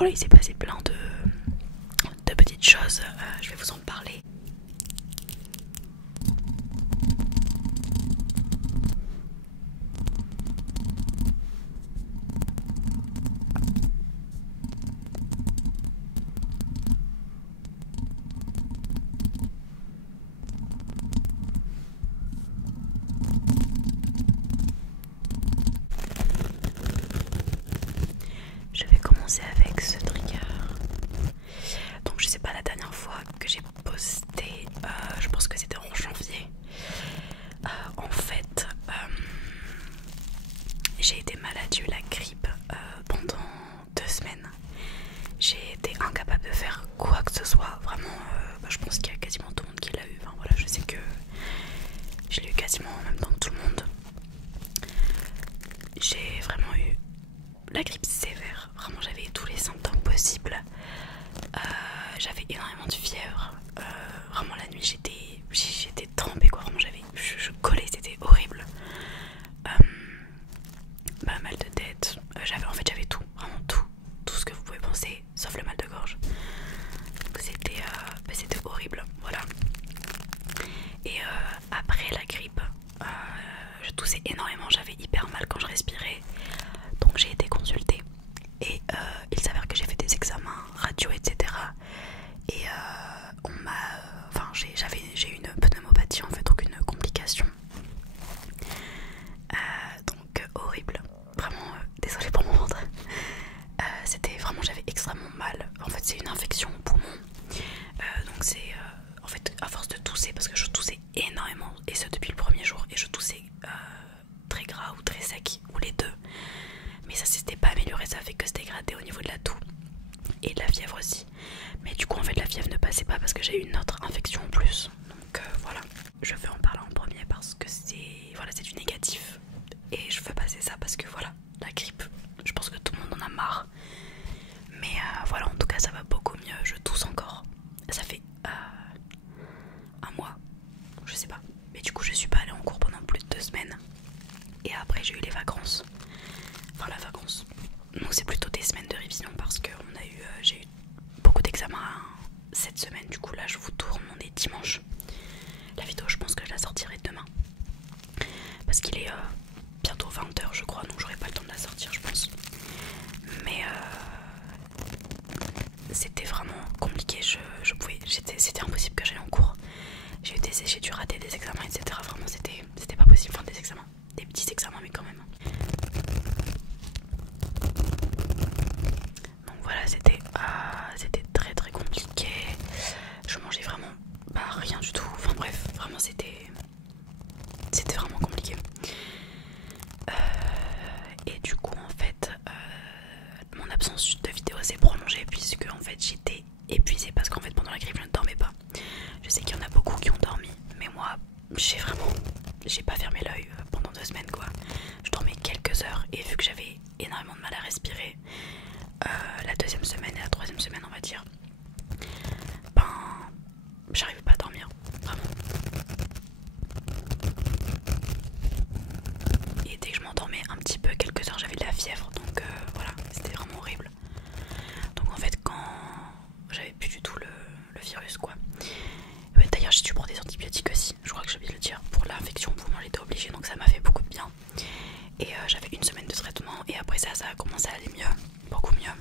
voilà, il s'est passé plein de petites choses, je vais vous en parler. Je vais commencer avec ce trigger. Donc je sais pas, la dernière fois que j'ai posté, je pense que c'était en janvier. En fait, j'ai été malade, j'ai eu la grippe pendant 2 semaines. J'ai été incapable de faire quoi que ce soit. Vraiment, je pense qu'il y a quasiment tout le monde qui l'a eu. Enfin voilà, je sais que je l'ai eu quasiment en même temps que tout le monde. J'ai vraiment eu la grippe sévère. Vraiment, j'avais tous les symptômes possibles. J'avais énormément de fièvre. Vraiment, la nuit, j'étais trempée, quoi. Vraiment, je collais, c'était horrible. Mal de tête. J'avais tout, vraiment tout ce que vous pouvez penser, sauf le mal de gorge. Donc c'était horrible, voilà. Et après la grippe, je toussais énormément, j'avais hyper mal quand je respirais. Donc j'ai été consultée et il s'avère que j'ai fait des examens radio, etc. Et on m'a, j'ai eu une pneumopathie en fait, donc une complication. Donc horrible, vraiment désolée pour mon ventre. C'était vraiment, j'avais extrêmement mal. En fait c'est une infection au poumon. Donc c'est en fait à force de tousser, parce que je toussais énormément et ce depuis le premier jour, et je toussais très gras ou très sec ou les deux, mais ça s'était pas amélioré, ça fait que se dégrader au niveau de la toux et de la fièvre aussi. Mais du coup en fait la fièvre ne passait pas parce que j'ai eu une autre infection en plus. Donc voilà, je vais en parler en premier parce que c'est du négatif et je veux passer ça parce que voilà, la grippe, je pense que tout le monde en a marre. Mais voilà, en tout cas ça va beaucoup mieux, je tousse encore. Ça fait un mois, je sais pas. Mais du coup je suis pas allée en cours pendant plus de 2 semaines. Et après j'ai eu les vacances. Enfin la vacance. Donc c'est plutôt des semaines de révision parce que j'ai eu beaucoup d'examens cette semaine. Du coup là je vous tourne, on est dimanche. La vidéo je pense que je la sortirai demain. Parce qu'il est bientôt 20 h je crois, donc j'aurai pas le temps de la sortir je pense. Mais c'était vraiment compliqué, c'était impossible que j'aille en cours. J'ai dû rater des examens, etc. Vraiment c'était pas possible, enfin des examens, des petits examens mais quand même. Donc voilà, c'était très très compliqué. Je mangeais vraiment rien du tout, enfin bref, vraiment c'était vraiment compliqué. Et du coup en fait mon absence de vidéo s'est prolongée puisque en fait j'étais épuisée parce qu'en fait pendant la grippe je ne dormais pas. Je sais qu'il y en a beaucoup qui ont dormi, mais moi j'ai pas fermé l'œil pendant 2 semaines quoi. Je dormais quelques heures et vu que j'avais énormément de mal à respirer, la 2e semaine et la 3e semaine on va dire, ben j'arrivais pas à dormir, vraiment. Et dès que je m'endormais un petit peu, quelques heures, j'avais de la fièvre, donc voilà, c'était vraiment horrible. Donc en fait quand j'avais plus du tout le virus quoi. Ouais, d'ailleurs j'ai dû prendre des antibiotiques aussi, je crois que j'ai oublié de le dire, pour l'infection poumon j'étais obligée, donc ça m'a fait beaucoup de bien. Et j'avais 1 semaine de traitement et après ça a commencé à aller mieux, beaucoup mieux.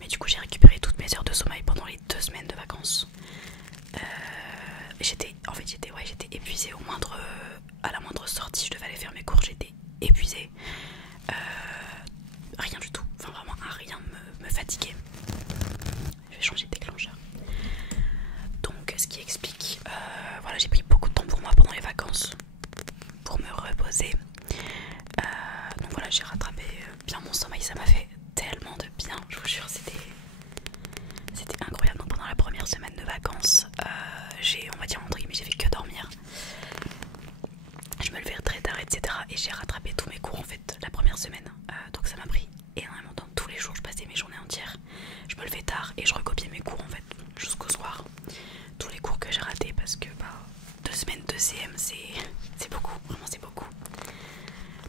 Mais du coup j'ai récupéré toutes mes heures de sommeil pendant les 2 semaines de vacances. J'étais épuisée à la moindre sortie, je devais aller faire mes cours, j'étais épuisée. Rien du tout, enfin vraiment rien me fatiguait. Je vais changer de déclencheur. Donc ce qui explique, voilà, j'ai pris beaucoup de temps pour moi pendant les vacances pour me reposer. Donc voilà, j'ai rattrapé bien mon sommeil, ça m'a fait tellement de bien, je vous jure, c'était incroyable. Donc pendant la première semaine de vacances, on va dire entre guillemets, j'ai fait que dormir. Je me levais très tard, etc. Et j'ai rattrapé tous mes cours en fait la première semaine. Donc ça m'a pris énormément de temps. Tous les jours, je passais mes journées entières. Je me levais tard et je recopiais mes cours en fait jusqu'au soir. Tous les cours que j'ai ratés parce que 2 semaines de CM, c'est beaucoup, vraiment c'est beaucoup.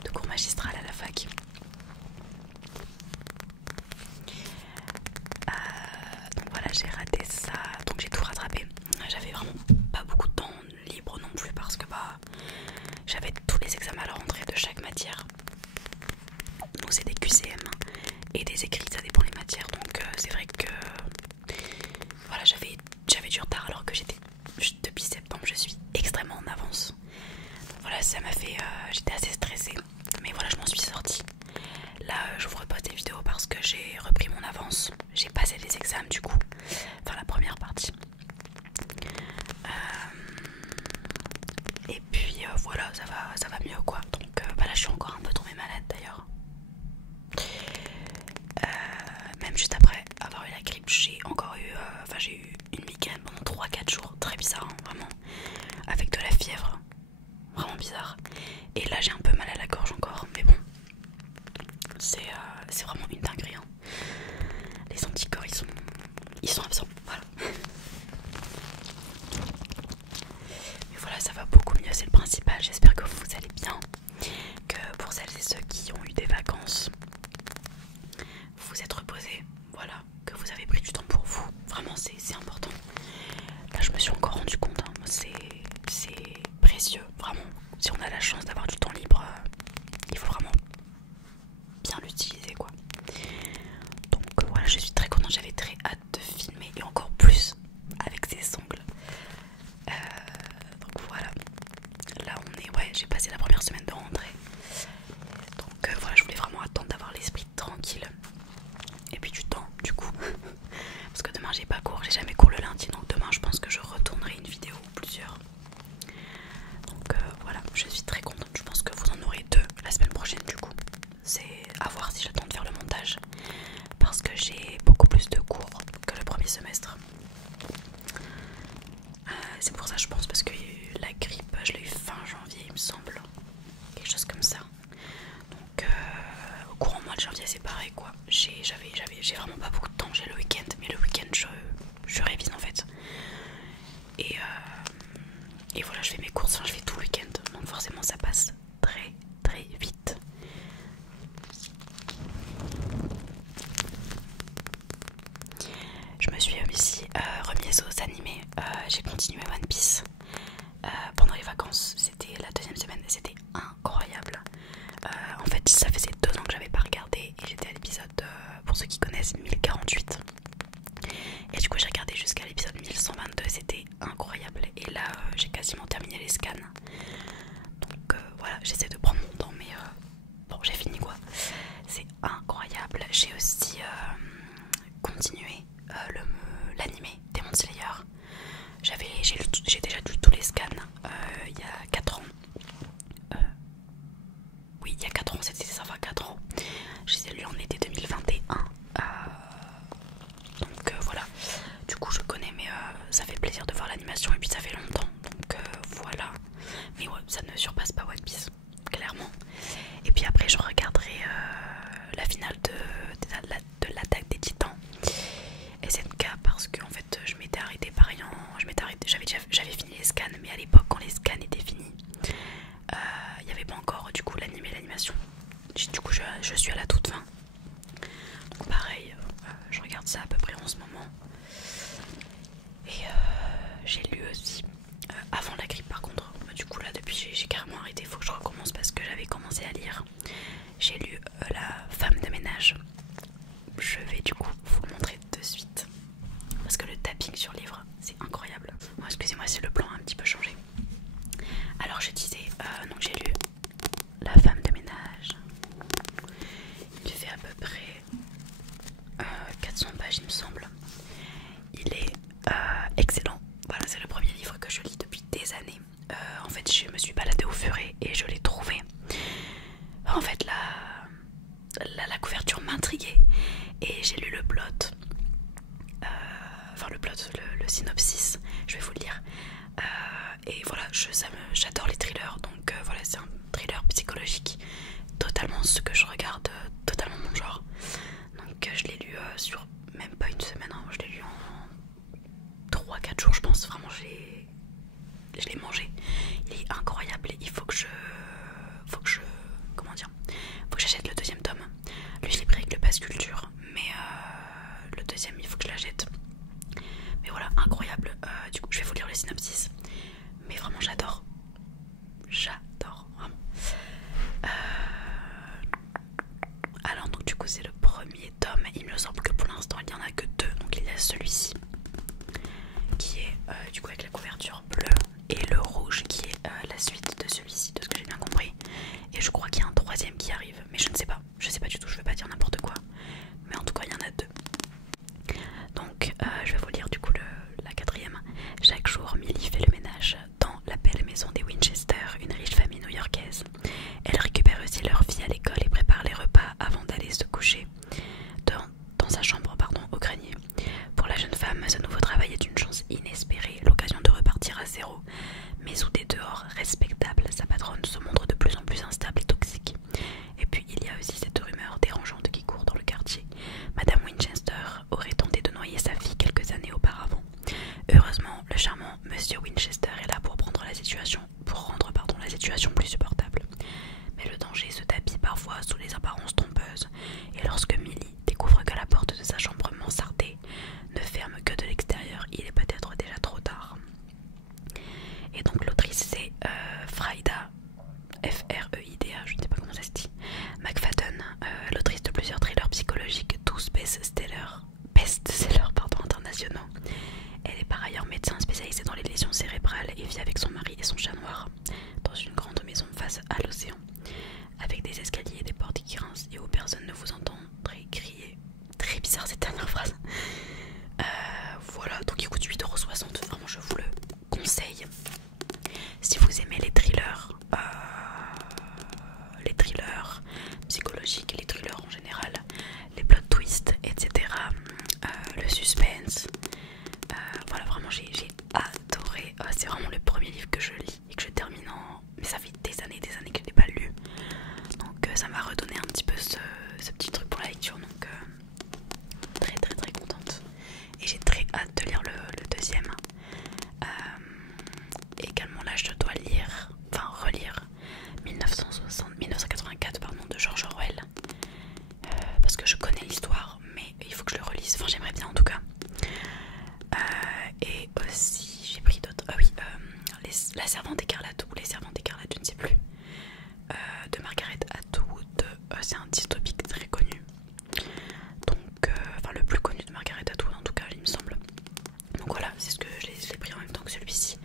De cours magistral à la fac. j'ai raté ça, donc j'ai tout rattrapé. J'avais vraiment pas beaucoup de temps libre non plus parce que bah j'avais tous les examens à la rentrée de chaque matière. Donc c'est des QCM et des écrits, ça dépend les matières. Donc c'est vrai que voilà, j'avais du retard alors que depuis septembre je suis extrêmement en avance. Donc voilà, ça m'a fait, j'étais assez stressée, mais voilà, je m'en suis sortie. Là je vous repose des vidéos parce que j'ai repris mon avance, j'ai passé les examens du coup, enfin la première partie. Et puis voilà, ça va mieux quoi. Donc bah là je suis encore un peu tombée malade d'ailleurs. Même juste après avoir eu la grippe, j'ai encore eu, j'ai eu une migraine pendant 3-4 jours, très bizarre hein, vraiment, avec de la fièvre, vraiment bizarre. Et là j'ai un peu mal à la gorge encore, mais bon, c'est vraiment une dinguerie hein. Les anticorps ils sont absents, voilà. Mais voilà, ça va beaucoup mieux, c'est le principal. J'espère que vous allez bien, que pour celles et ceux qui ont eu des vacances, vous vous êtes reposés, voilà, que vous avez pris du temps pour vous. Vraiment, c'est important. Là, je me suis encore rendu compte, hein, c'est précieux, vraiment. Si on a la chance d'avoir du temps libre, il faut vraiment bien l'utiliser, quoi. Donc voilà, je suis très contente, j'avais très hâte de filmer et encore plus avec ces ongles. Donc voilà, là on est, ouais, j'ai passé la première semaine de rentrée. Donc voilà, je voulais vraiment attendre d'avoir l'esprit tranquille. Et puis du temps du coup. Parce que demain j'ai pas cours, j'ai jamais cours le lundi. Donc demain je pense que je retournerai une vidéo ou plusieurs. Donc voilà, je suis très contente. Je pense que vous en aurez 2 la semaine prochaine du coup. C'est à voir si j'ai le temps de faire le montage. Parce que j'ai beaucoup plus de cours que le premier semestre. C'est pour ça je pense, parce que la grippe je l'ai eu fin janvier il me semble, quelque chose comme ça. Donc au courant mois de janvier c'est pareil quoi. J'ai vraiment pas beaucoup de temps, j'ai le week-end, mais le week-end je révise en fait. Et voilà, je fais mes courses, enfin je fais tout le week-end, donc forcément ça passe très très vite. Je me suis aussi remise aux animés, j'ai continué One Piece pendant les vacances, c'était la 2e semaine et c'était incroyable. En fait ça faisait 2 ans que j'avais pas regardé et j'étais à l'épisode, pour ceux qui connaissent, 1048. Et du coup j'ai regardé jusqu'à l'épisode 1122, c'était incroyable. Et là j'ai quasiment terminé les scans. Donc voilà, j'essaie de prendre mon temps, mais bon, j'ai fini quoi. C'est incroyable. J'ai aussi continué l'animé Demon Slayer. J'ai déjà lu tous les scans il y a 4 ans. Oui, il y a 4 ans, c'était ça, va 4 ans. Je les ai lus en été 2021. Donc voilà. Du coup, je connais, mais ça fait plaisir de voir l'animation et puis ça fait longtemps. Donc voilà. Mais ouais, ça ne surpasse pas One Piece, clairement. Et puis après, je regarderai la finale de l'attaque des Titans. SNK, parce que en fait, je m'étais arrêtée pareil j'avais fini les scans, mais à l'époque, quand les scans étaient finis, il n'y avait pas encore du coup l'anime et l'animation. Du coup, je suis à la toute fin. Donc pareil, je regarde ça à peu près en ce moment. Et j'ai lu aussi avant la grippe par contre. Du coup là depuis j'ai carrément arrêté, il faut que je recommence parce que j'avais commencé à lire. J'ai lu La femme de ménage. Je vais du coup vous le montrer de suite. Parce que le tapping sur livre c'est incroyable. Bon, excusez-moi si le plan a un petit peu changé. Alors je disais, donc j'ai lu La femme de ménage. Il fait à peu près 400 pages il me semble. Il est excellent. Voilà, c'est le premier livre que je lis depuis des années. En fait je me suis baladée au furet et je l'ai trouvé. En fait la couverture m'intriguait et j'ai lu le plot. Enfin le synopsis, je vais vous le lire. Et voilà, j'adore les thrillers, donc voilà, c'est un thriller psychologique, totalement ce que je regarde, totalement mon genre. Donc je l'ai lu sur même pas une semaine, hein, je l'ai lu en 3-4 jours je pense, vraiment je l'ai mangé. Il est incroyable, il faut que comment dire, faut que j'achète le 2e tome. Lui je l'ai pris avec le pass culture, mais le 2e il faut que je l'achète. du coup je vais vous lire le synopsis. Mais vraiment j'adore. J'adore vraiment. Alors donc du coup c'est le premier tome. Il me semble que pour l'instant il n'y en a que deux. Donc il y a celui-ci qui est du coup avec la couverture bleue et le rouge qui est la suite de celui-ci, de ce que j'ai bien compris. Et je crois qu'il y a un troisième qui arrive, mais je ne sais pas. Je sais pas du tout, je veux pas dire n'importe quoi. Mais en tout cas il y en a deux. Donc je vais vous lire du coup la quatrième. Chaque jour Millie fait le ménage dans la belle maison des Winchester, une riche famille new-yorkaise. Elle récupère aussi leur fille à l'école et prépare les repas avant d'aller se coucher dans sa chambre au grenier. Pour la jeune femme, ce nouveau travail est une chance inespérée, l'occasion de repartir à zéro. Mais sous des dehors respectables, sa patronne se montre de plus en plus instable et toxique. Et puis il y a aussi cette rumeur dérangeante qui court dans le quartier. Madame Winchester aurait tenté de noyer sa fille quelques années auparavant. Heureusement, le charmant Monsieur Winchester est là pour rendre la situation plus supportable. Mais le danger se tapit parfois sous les apparences trompeuses, et lorsque Millie découvre que la porte de sa chambre mansardée ne ferme que de l'extérieur, il est peut-être déjà trop tard. Et donc l'autrice c'est Freida, F-R-E-I-D-A, je ne sais pas comment ça se dit, McFadden, l'autrice de plusieurs thrillers psychologiques, tous best-sellers internationaux. Elle est par ailleurs médecin spécialisée dans les lésions cérébrales et vit avec son mari et son chat noir dans une grande maison face à l'océan, avec des escaliers et des portes qui grincent et où personne ne vous entendrait crier. Très bizarre cette dernière phrase. Voilà, donc il coûte 8,60€, vraiment je vous le conseille. Si vous aimez les thrillers psychologiques, les thrillers en général, les plot twists, etc., le suspense, voilà, vraiment j'ai adoré. C'est vraiment le premier livre que je lis et que je termine en... Mais ça fait des années que je n'ai pas lu. Donc ça m'a redonné un petit peu ce petit truc pour la lecture. Donc très très très contente. Et j'ai très hâte de lire le deuxième. Également là je dois relire 1984 de George Orwell. Parce que je connais l'histoire, mais il faut que je le relise. Enfin j'aimerais bien en tout cas. Et aussi j'ai pris d'autres. La Servante écarlate ou Les Servantes écarlates, je ne sais plus. De Margaret Atwood. C'est un dystopique très connu. Donc, le plus connu de Margaret Atwood en tout cas, il me semble. Donc voilà, c'est ce que je l'ai pris en même temps que celui-ci.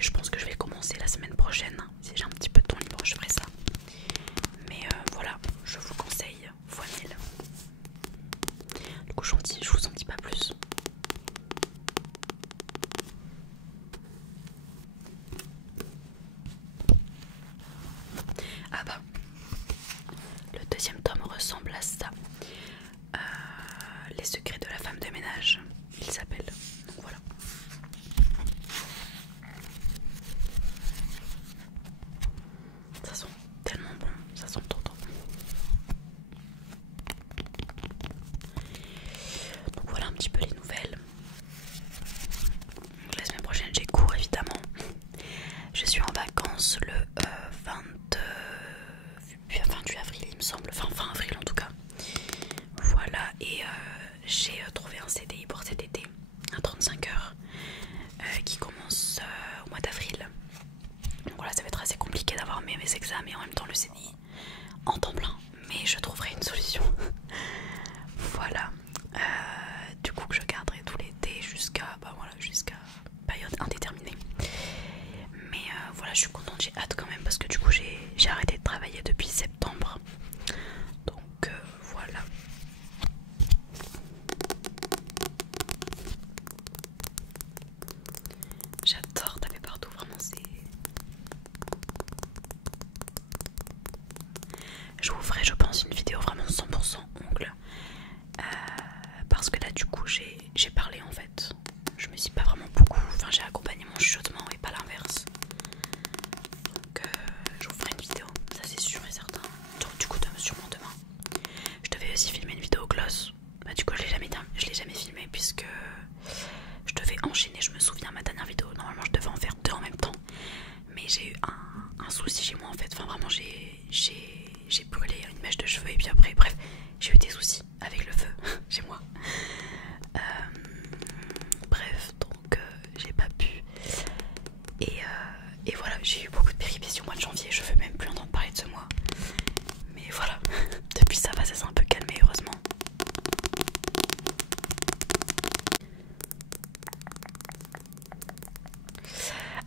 Je pense que je vais le commencer la semaine prochaine. Si j'ai un petit peu de temps libre, je ferai ça. Mais voilà, je vous conseille fois 1000. Du coup, je vous en dis pas plus. Ah bah, le deuxième tome ressemble à ça. Les secrets de la femme de ménage, il s'appelle. Donc voilà. Ça sent tellement bon, ça sent trop bon. Donc voilà un petit peu les nouvelles. La semaine prochaine j'ai cours évidemment. Je suis en vacances le 28 avril il me semble, fin avril en tout cas. Voilà, et j'ai trouvé un CDI pour cet été, un 35 heures, qui commence au mois d'avril. Donc voilà, ça va être assez compliqué d'avoir mes examens et en même temps le CDI en temps plein, mais je trouverai une solution. Voilà, du coup que je garderai tout l'été jusqu'à période indéterminée. Mais voilà, je suis contente, j'ai hâte quand même parce que du coup j'ai arrêté de travailler depuis septembre. Donc voilà.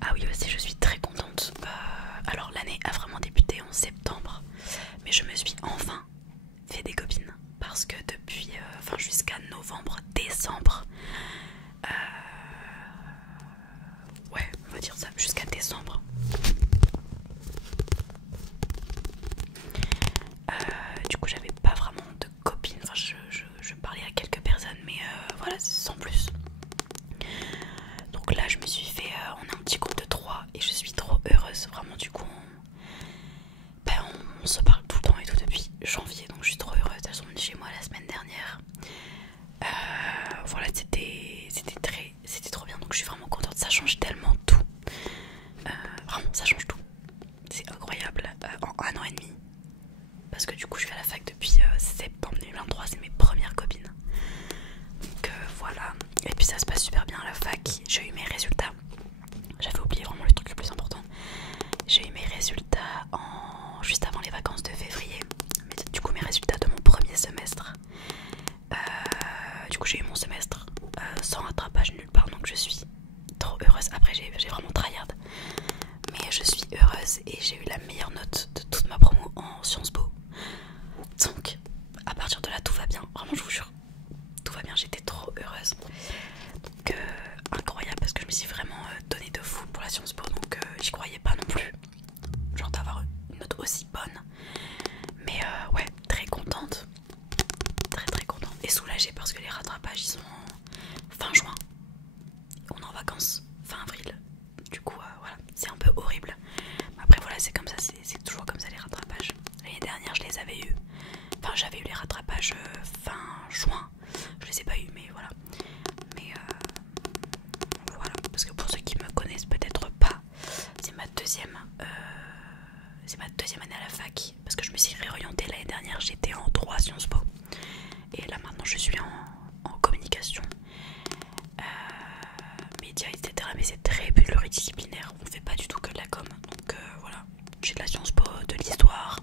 Ah oui aussi je suis très contente. Alors l'année a vraiment débuté en septembre, mais je me suis enfin fait des copines parce que depuis, enfin jusqu'à novembre, décembre, ouais on va dire ça, jusqu'à décembre, du coup j'avais pas vraiment de copines, enfin je parlais à quelques personnes mais voilà sans plus. Donc là je me suis fait, on a un petit groupe de 3 et je suis trop heureuse, vraiment du coup on se parle tout le temps et tout depuis janvier, donc je suis trop heureuse. Elles sont venues chez moi la semaine dernière. Voilà, c'était trop bien, donc je suis vraiment contente. Ça change tellement tout. Vraiment, ça change tout. C'est incroyable. En un an et demi, parce que du coup, je suis à la fac depuis septembre 2023. C'est mes premières copines. Donc voilà. Et puis ça se passe super bien à la fac. J'ai eu mes résultats. J'avais oublié vraiment le truc le plus important. J'ai eu mes résultats juste avant les vacances de février. Mais du coup mes résultats de mon premier semestre. Du coup j'ai eu mon semestre sans rattrapage nulle part, donc je suis trop heureuse. Après j'ai vraiment tryhard, mais je suis heureuse et j'ai eu la meilleure note de toute ma promo en Sciences Po. Donc à partir de là tout va bien, vraiment je vous jure, tout va bien, j'étais trop heureuse. Donc incroyable parce que je me suis vraiment donné de fou pour la Sciences Po, donc j'y croyais pas non plus, genre d'avoir une note aussi bonne. Mais ouais, très contente, très contente et soulagée parce que les rattrapages ils sont fin juin, on est en vacances fin avril, du coup voilà, c'est un peu horrible. Après voilà, c'est comme ça, c'est toujours comme ça les rattrapages. L'année dernière je les avais eu, enfin j'avais eu les rattrapages fin juin, je les ai pas eu mais voilà. Mais voilà, parce que pour ceux qui me connaissent peut-être pas, c'est ma deuxième année à la fac, parce que je me suis réorientée l'année dernière, j'étais en droit Sciences Po et là maintenant je suis en communication, médias etc, mais c'est très pluridisciplinaire, on fait pas du tout que de la com, donc voilà, j'ai de la Sciences Po, de l'histoire,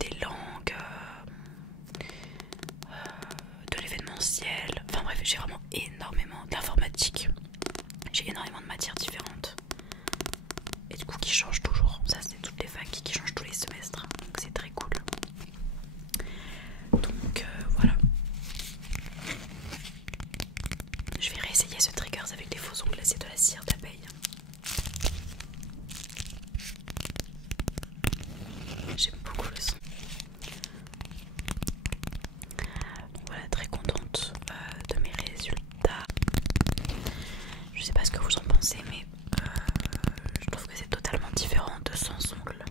des langues, de l'événementiel, enfin bref j'ai vraiment énormément d'informatique, j'ai énormément de matières différentes et du coup qui changent toujours, ça c'est toutes les facs qui changent tous les semestres, donc c'est très cool. Donc voilà, je vais réessayer ce triggers avec les faux ongles, c'est de la cire d'abeille. J'aime beaucoup le son. Donc voilà, très contente de mes résultats. Je sais pas ce que vous en pensez, mais je trouve que c'est totalement différent de sans ongles.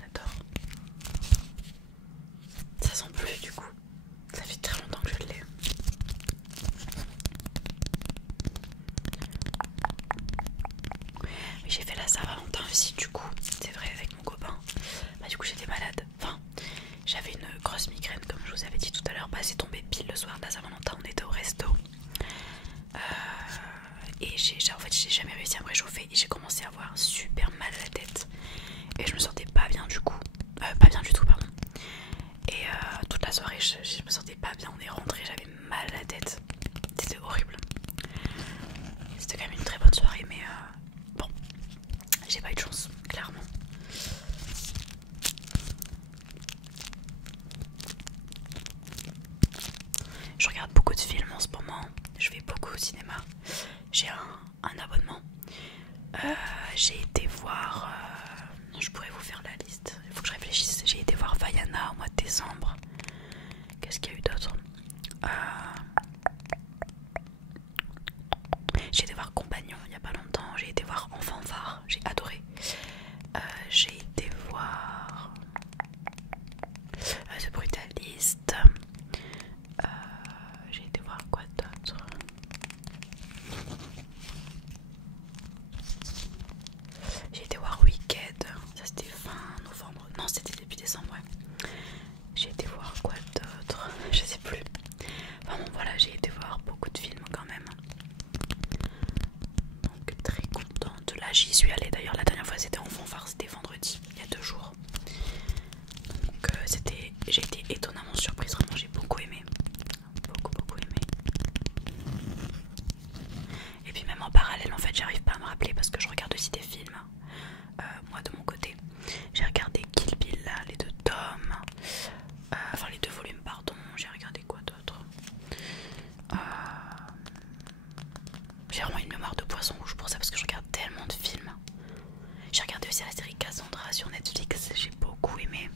J'adore. Ça sent plus du coup. Ça fait très longtemps que je l'ai. Oui, j'ai fait la Saint-Valentin aussi du coup. C'est vrai, avec mon copain. Bah du coup j'étais malade. Enfin, j'avais une grosse migraine comme je vous avais dit tout à l'heure. Bah c'est tombé pile le soir de la Saint-Valentin. On était au resto. Et en fait j'ai jamais réussi à me réchauffer. Et j'ai commencé à avoir super mal à la tête. Et je me sentais pas bien du coup. Pas bien du tout pardon. Et toute la soirée je me sentais pas bien. On est rentré, j'avais mal à la tête. C'était horrible. C'était quand même une très bonne soirée, mais bon, j'ai pas eu de chance, clairement. Je regarde beaucoup de films en ce moment. Je vais beaucoup au cinéma. J'ai un abonnement. J'ai été voir... je pourrais vous faire la liste. Il faut que je réfléchisse. J'ai été voir Vaiana au mois de décembre. Qu'est-ce qu'il y a eu d'autre? J'ai été voir Compagnon il y a pas longtemps. J'ai été voir Enfant Phare. J'ai adoré. J'ai été voir The Brutalist. J'ai été voir quoi d'autre? J'ai été voir Wicked. Ça c'était fin novembre. Non, c'était début décembre, ouais. J'ai été voir rappeler parce que je regarde aussi des films. Moi de mon côté, j'ai regardé Kill Bill là, les 2 tomes, enfin les 2 volumes pardon. J'ai regardé quoi d'autre? J'ai vraiment une mémoire de poisson rouge pour ça parce que je regarde tellement de films. J'ai regardé aussi la série Cassandra sur Netflix, j'ai beaucoup aimé.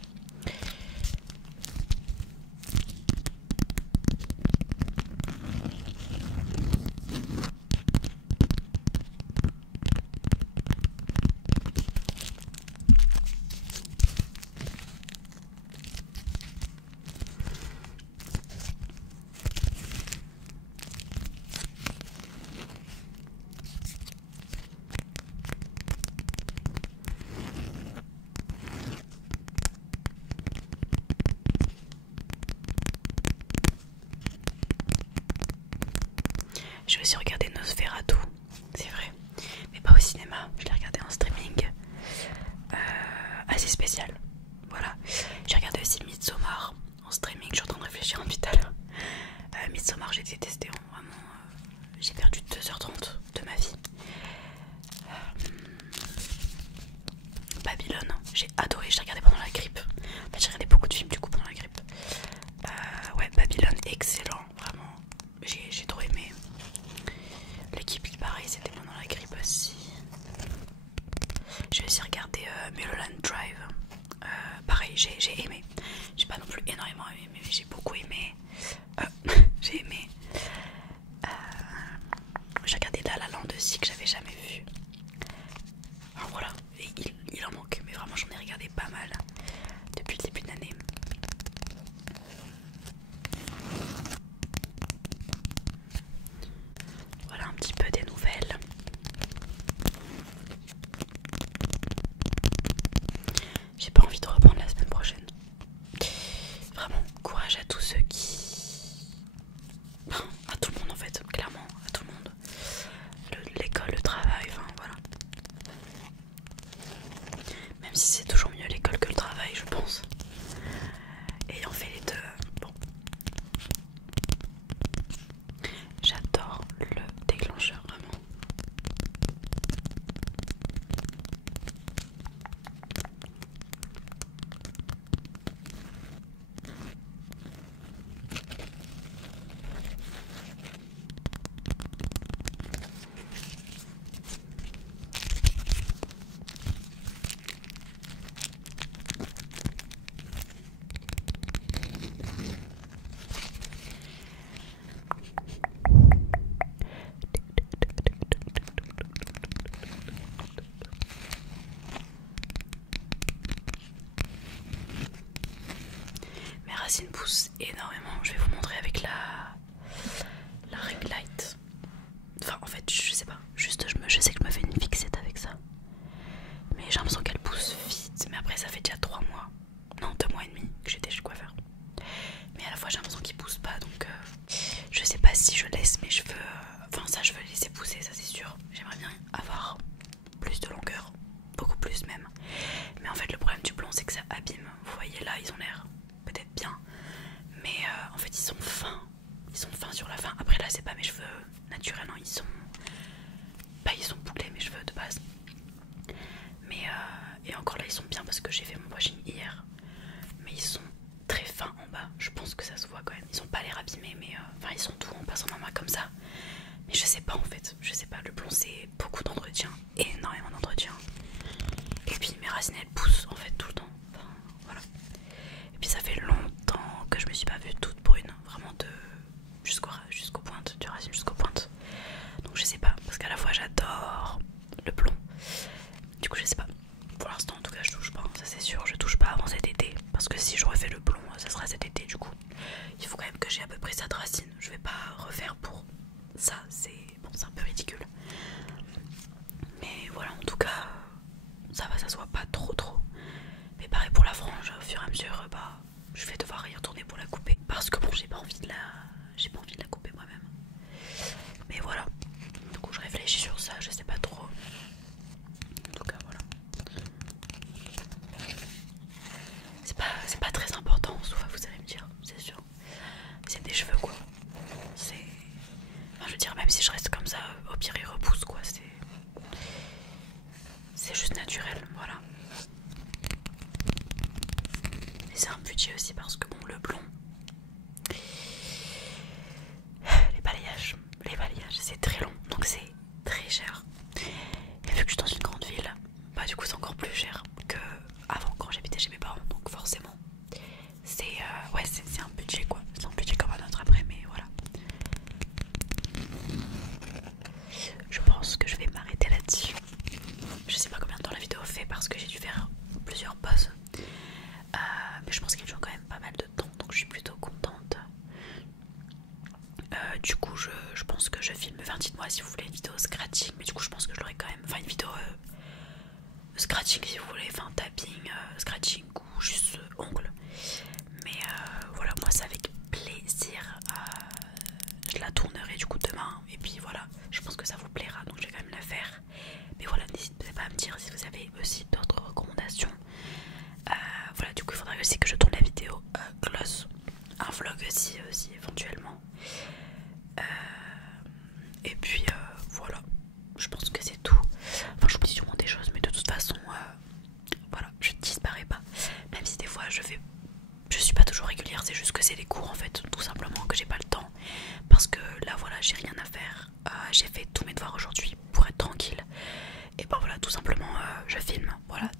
Je vais aussi regarder Nosferatu, c'est vrai, mais pas au cinéma, je l'ai regardé en streaming, assez spécial, voilà. J'ai regardé aussi Midsommar en streaming, je suis en train de réfléchir depuis tout à l'heure. Midsommar j'ai détesté, hein, vraiment, j'ai perdu 2h30 de ma vie. Babylone, j'ai adoré, je l'ai regardé pendant la grippe, en fait j'ai regardé beaucoup de films du coup pendant la grippe. Ouais, Babylone, excellent, vraiment, j'ai trop aimé. L'équipe, pareil, c'était pendant la grippe aussi. J'ai aussi regardé Mulholland Drive. Pareil, j'ai aimé. J'ai pas non plus énormément aimé, mais j'ai beaucoup aimé. J'ai aimé. J'ai regardé La La Land aussi que j'avais jamais vu. Alors voilà, et il en manque, mais vraiment j'en ai regardé pas mal depuis le début de l'année. Voilà un petit peu des nouvelles. J'ai pas envie de reprendre la semaine prochaine. Vraiment, courage à tous ceux qui... Enfin, à tout le monde en fait, clairement, à tout le monde. L'école, le travail, enfin voilà. Même si c'est toujours mieux l'école que le travail, je pense. Ayant fait les deux, bon. J'adore le déclencheur, vraiment. Mes racines poussent énormément. Je vais vous montrer avec la ring light. Enfin, en fait, je sais pas. Juste, je sais que je me fais une fixette avec ça. Mais j'ai l'impression qu'elle pousse vite. Mais après, ça fait déjà 3 mois. Non, 2 mois et demi que j'étais chez le coiffeur. Mais à la fois, j'ai l'impression qu'ils poussent pas. Donc, je sais pas si je laisse mes cheveux. Enfin, ça, je veux les laisser pousser, ça c'est sûr. J'aimerais bien avoir plus de longueur. Beaucoup plus même. Mais en fait, le problème du blond, c'est que ça abîme. Vous voyez là, ils ont l'air peut-être bien. Mais en fait, ils sont fins. Ils sont fins sur la fin. Après, là, c'est pas mes cheveux naturels. Hein. Ils sont. Bah, ils sont bouclés, mes cheveux de base. Mais et encore là, ils sont bien parce que j'ai fait mon brushing hier. Mais ils sont très fins en bas. Je pense que ça se voit quand même. Ils ont pas l'air abîmés, mais enfin, ils sont doux en passant ma main comme ça. Mais je sais pas en fait. Je sais pas. Le blond, c'est beaucoup d'entretien. Énormément d'entretien. Et puis mes racines, elles poussent en fait tout le temps. Enfin, voilà. Et puis ça fait longtemps que je me suis pas vue toute brune. Vraiment de jusqu'aux pointes. Du racine jusqu'aux pointes. Donc je sais pas. Parce qu'à la fois, j'adore le blond. Du coup, je sais pas. Pour l'instant, en tout cas, je touche pas. Ça, c'est sûr. Je touche pas avant cet été. Parce que si je refais le blond, ça sera cet été. Du coup, il faut quand même que j'ai à peu près ça de racine. Je vais pas refaire pour ça. C'est bon, c'est un peu ridicule. Mais voilà, en tout cas, ça va, ça se voit pas trop. Mais pareil pour la frange, au fur et à mesure, bah, je vais devoir y retourner pour la couper. Parce que bon, j'ai pas envie de la couper moi-même. Mais voilà. Du coup, je réfléchis sur ça. Je sais pas trop. En tout cas, voilà. C'est pas très important en soi, vous allez me dire, c'est sûr. C'est des cheveux quoi. C'est. Enfin, je veux dire, même si je reste comme ça, au pire ils repoussent quoi. du coup je pense que je filme. Enfin dites-moi si vous voulez une vidéo scratching, mais du coup je pense que je l'aurai quand même. Enfin une vidéo scratching si vous voulez, enfin tapping, scratching ou juste ongles. Mais voilà, moi c'est avec plaisir. Je la tournerai du coup demain. Et puis voilà, je pense que ça vous plaira, donc je vais quand même la faire. Mais voilà, n'hésitez pas à me dire si vous avez aussi d'autres recommandations. Voilà, du coup il faudrait aussi que je tourne la vidéo gloss, un vlog aussi éventuellement. Et puis voilà, je pense que c'est tout. Enfin j'oublie sûrement des choses, mais de toute façon voilà, je ne disparais pas. Même si des fois je suis pas toujours régulière, c'est juste que c'est les cours en fait, tout simplement que j'ai pas le temps. Parce que là voilà, j'ai rien à faire. J'ai fait tous mes devoirs aujourd'hui pour être tranquille. Et ben voilà, tout simplement je filme. Voilà,